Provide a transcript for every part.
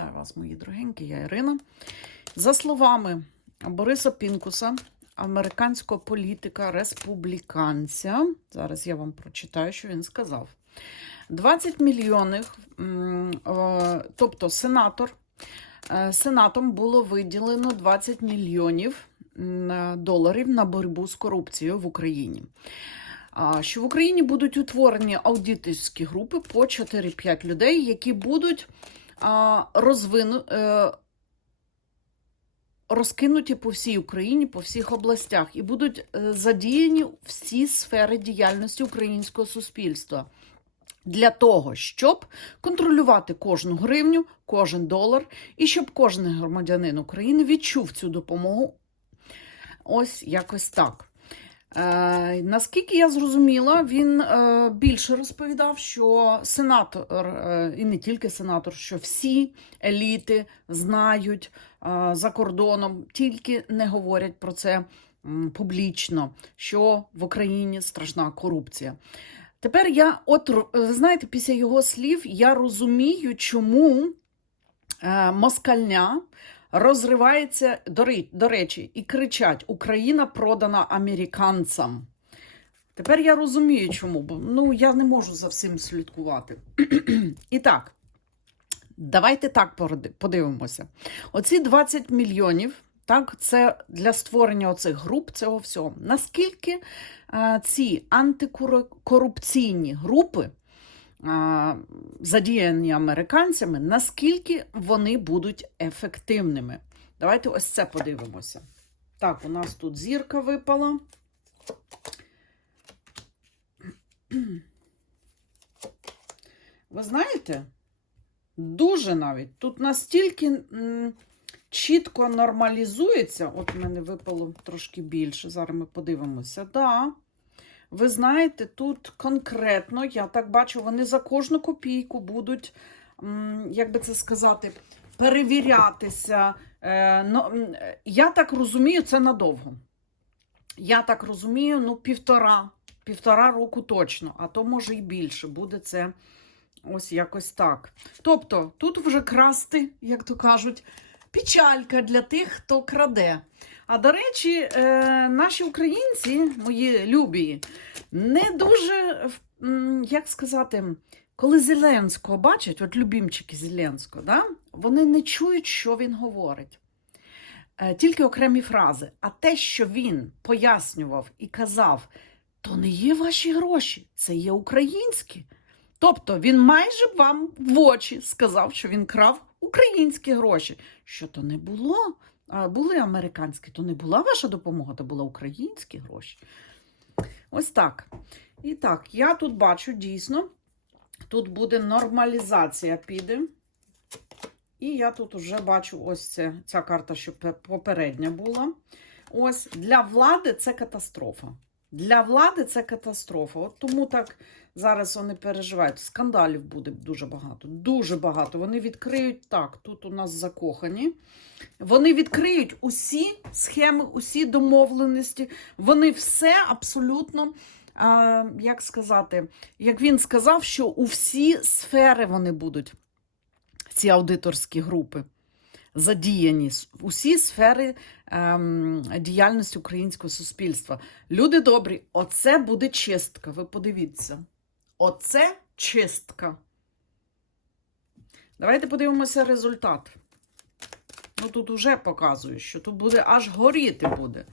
Вітаю вас, мої дорогенькі, я Ірина. За словами Бориса Пінкуса, американського політика, республіканця, зараз я вам прочитаю, що він сказав. 20 мільйонів, е, тобто сенатор, е, сенатом було виділено 20 мільйонів доларів на боротьбу з корупцією в Україні. Що в Україні будуть утворені аудиторські групи по 4-5 людей, які будуть розвину, е, розкинуті по всій Україні, по всіх областях, і будуть е, задіяні всі сфери діяльності українського суспільства для того, щоб контролювати кожну гривню, кожен долар, і щоб кожен громадянин України відчув цю допомогу. Ось якось так. Е, наскільки я зрозуміла, він е, більше розповідав, що сенатор, е, і не тільки сенатор, що всі еліти знають е, за кордоном, тільки не говорять про це публічно, що в Україні страшна корупція. Тепер я, от знаєте, після його слів я розумію, чому е, москальня розривається, до, речі, і кричать: Україна продана американцям. Тепер я розумію, чому, бо ну, я не можу за всім слідкувати. І так, давайте так подивимося. Оці 20 мільйонів. Так, це для створення оцих груп цього всього. Наскільки е, ці антикорупційні групи а, задіяні американцями, наскільки вони будуть ефективними. Давайте ось це подивимося. Так, у нас тут зірка випала. Ви знаєте, дуже навіть тут настільки чітко нормалізується. От в мене випало трошки більше. Зараз ми подивимося. Да. Ви знаєте, тут конкретно, я так бачу, вони за кожну копійку будуть, як би це сказати, перевірятися. Е, я так розумію, це надовго. Я так розумію, ну, півтора, півтора року точно, а то може і більше буде це ось якось так. Тобто, тут вже красти, як то кажуть, печалька для тих, хто краде. А до речі, е, наші українці, мої любі, не дуже, як сказати, коли Зеленського бачать, от любімчики Зеленського, да, вони не чують, що він говорить. Е, Тільки окремі фрази. А те, що він пояснював і казав, то не є ваші гроші, це є українські. Тобто він майже вам в очі сказав, що він крав українські гроші. Що то не було, а були американські, то не була ваша допомога, то були українські гроші. Ось так. І так, я тут бачу дійсно, тут буде нормалізація піде. І я тут вже бачу ось це, ця карта, що попередня була. Ось для влади це катастрофа. Для влади це катастрофа. От тому так зараз вони переживають. Скандалів буде дуже багато. Дуже багато. Вони відкриють так. Тут у нас закохані. Вони відкриють усі схеми, усі домовленості. Вони все абсолютно, а, як сказати, як він сказав, що у всі сфери вони будуть, ці аудиторські групи. Задіяні усі сфери ем, діяльності українського суспільства. Люди добрі, оце буде чистка. Ви подивіться. Оце чистка. Давайте подивимося результат. Ну, тут уже показую, що тут буде аж горіти буде.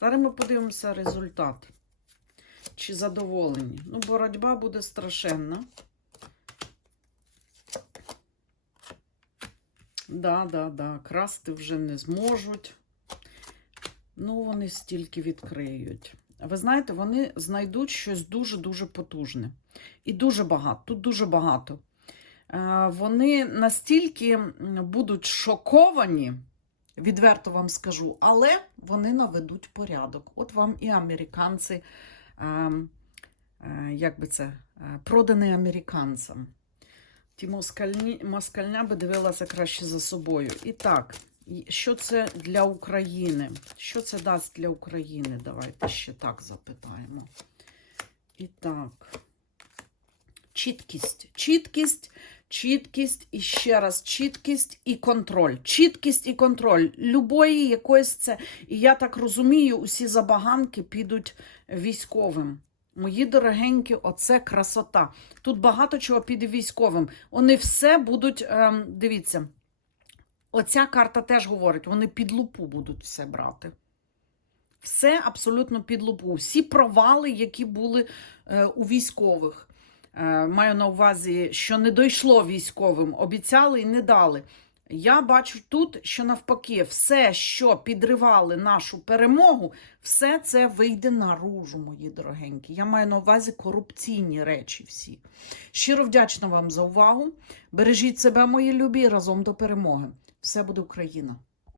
Зараз ми подивимося результат. Чи задоволені. Ну, боротьба буде страшенна. Да, да, да. Красти вже не зможуть. Ну, вони стільки відкриють. Ви знаєте, вони знайдуть щось дуже-дуже потужне. І дуже багато. Тут дуже багато. Е, Вони настільки будуть шоковані, відверто вам скажу, але вони наведуть порядок. От вам і американці, е, е, як би це, е, продані американцям. Ті москальні, москальня би дивилася краще за собою. І так, що це для України? Що це дасть для України? Давайте ще так запитаємо. І так. Чіткість. Чіткість Чіткість і ще раз чіткість і контроль. Чіткість і контроль. Любої якоїсь це. І я так розумію, усі забаганки підуть військовим. Мої дорогенькі, оце красота. Тут багато чого піде військовим. Вони все будуть, ем, дивіться, оця карта теж говорить, вони під лупу будуть все брати. Все абсолютно під лупу. Всі провали, які були е, у військових. Е, маю на увазі, що не дійшло військовим, обіцяли і не дали. Я бачу тут, що навпаки, все, що підривали нашу перемогу, все це вийде наружу, мої дорогенькі. Я маю на увазі корупційні речі всі. Щиро вдячна вам за увагу. Бережіть себе, мої любі, разом до перемоги. Все буде Україна!